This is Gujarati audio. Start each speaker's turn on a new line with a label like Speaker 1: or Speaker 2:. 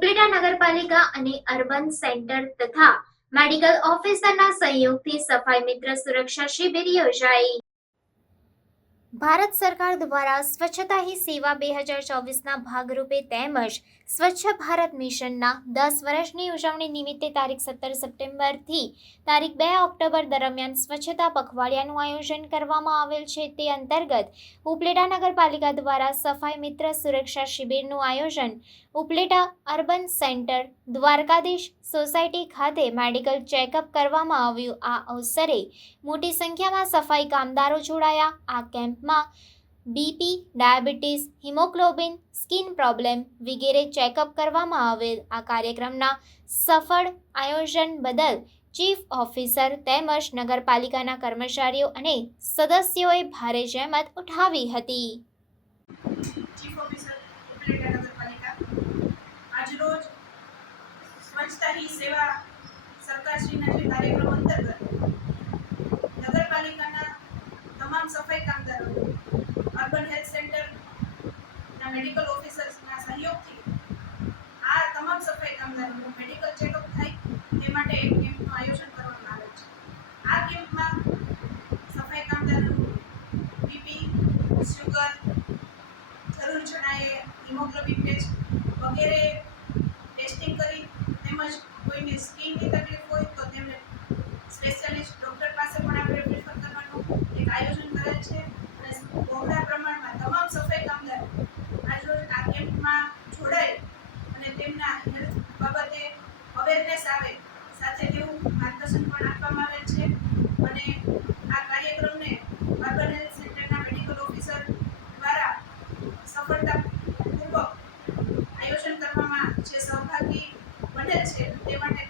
Speaker 1: નગરપાલિકા અને અર્બન સેન્ટર તથા મેડિકલ ઓફિસરના સહયોગથી સફાઈ મિત્ર સુરક્ષા શિબિર યોજાઈ. ભારત સરકાર દ્વારા સ્વચ્છતા હી સેવા બે હજાર ચોવીસના ભાગરૂપે તેમજ સ્વચ્છ ભારત મિશનના દસ વર્ષની ઉજવણી નિમિત્તે તારીખ સત્તર સપ્ટેમ્બરથી તારીખ બે ઓક્ટોબર દરમિયાન સ્વચ્છતા પખવાડિયાનું આયોજન કરવામાં આવેલ છે. તે અંતર્ગત ઉપલેટા નગરપાલિકા દ્વારા સફાઈ મિત્ર સુરક્ષા શિબિરનું આયોજન Upleta urban centre Dwarkadhish society ખાતે મેડિકલ ચેકઅપ કરવામાં આવ્યું. આ અવસરે મોટી સંખ્યામાં સફાઈ કામદારો જોડાયા. આ કેમ્પમાં BP diabetes, haemoglobin, skin problem વગેરે ચેકઅપ કરવામાં આવેલ. આ કાર્યક્રમના સફળ આયોજન બદલ ચીફ ઓફિસર તેમજ નગરપાલિકાના કર્મચારીઓ અને સદસ્યોએ ભારે જહેમત ઉઠાવી હતી.
Speaker 2: તમામ સફાઈ અર્બન હેલ્થ સેન્ટરના મેડિકલ ઓફિસર્સના સહયોગથી આ તમામ સફાઈ કામદારોનું મેડિકલ ચેકઅપ થાય તે માટે એક કેમ્પનું આયોજન કરવામાં આવે છે. આ કેમ્પમાં સફાઈ કામદારોનું બીપી શુગર જરૂર જણાયે હિમોગ્લોબિન ટેસ્ટ વગેરે ટેસ્ટિંગ કરી, તેમજ કોઈને સ્કીનની તકલીફ હોય તો તેમને સ્પેશિયાલિસ્ટ ડૉક્ટર પાસે પણ આપણે પ્રિફર કરવાનું એક આયોજન કરેલ છે અને બહોળા પ્રમાણમાં તમામ સફાઈ કામદારો આજરોજ કેમ્પમાં જોડાય અને તેમના બાબતે અવેરનેસ આવે, સાથે તેવું માર્ગદર્શન પણ આપવામાં આવે છે. અને આ કાર્યક્રમને અર્બન હેલ્થ સેન્ટરના મેડિકલ ઓફિસર દ્વારા સફળતાપૂર્વક આયોજન કરવામાં જે સહભાગી બને છે, તે માટે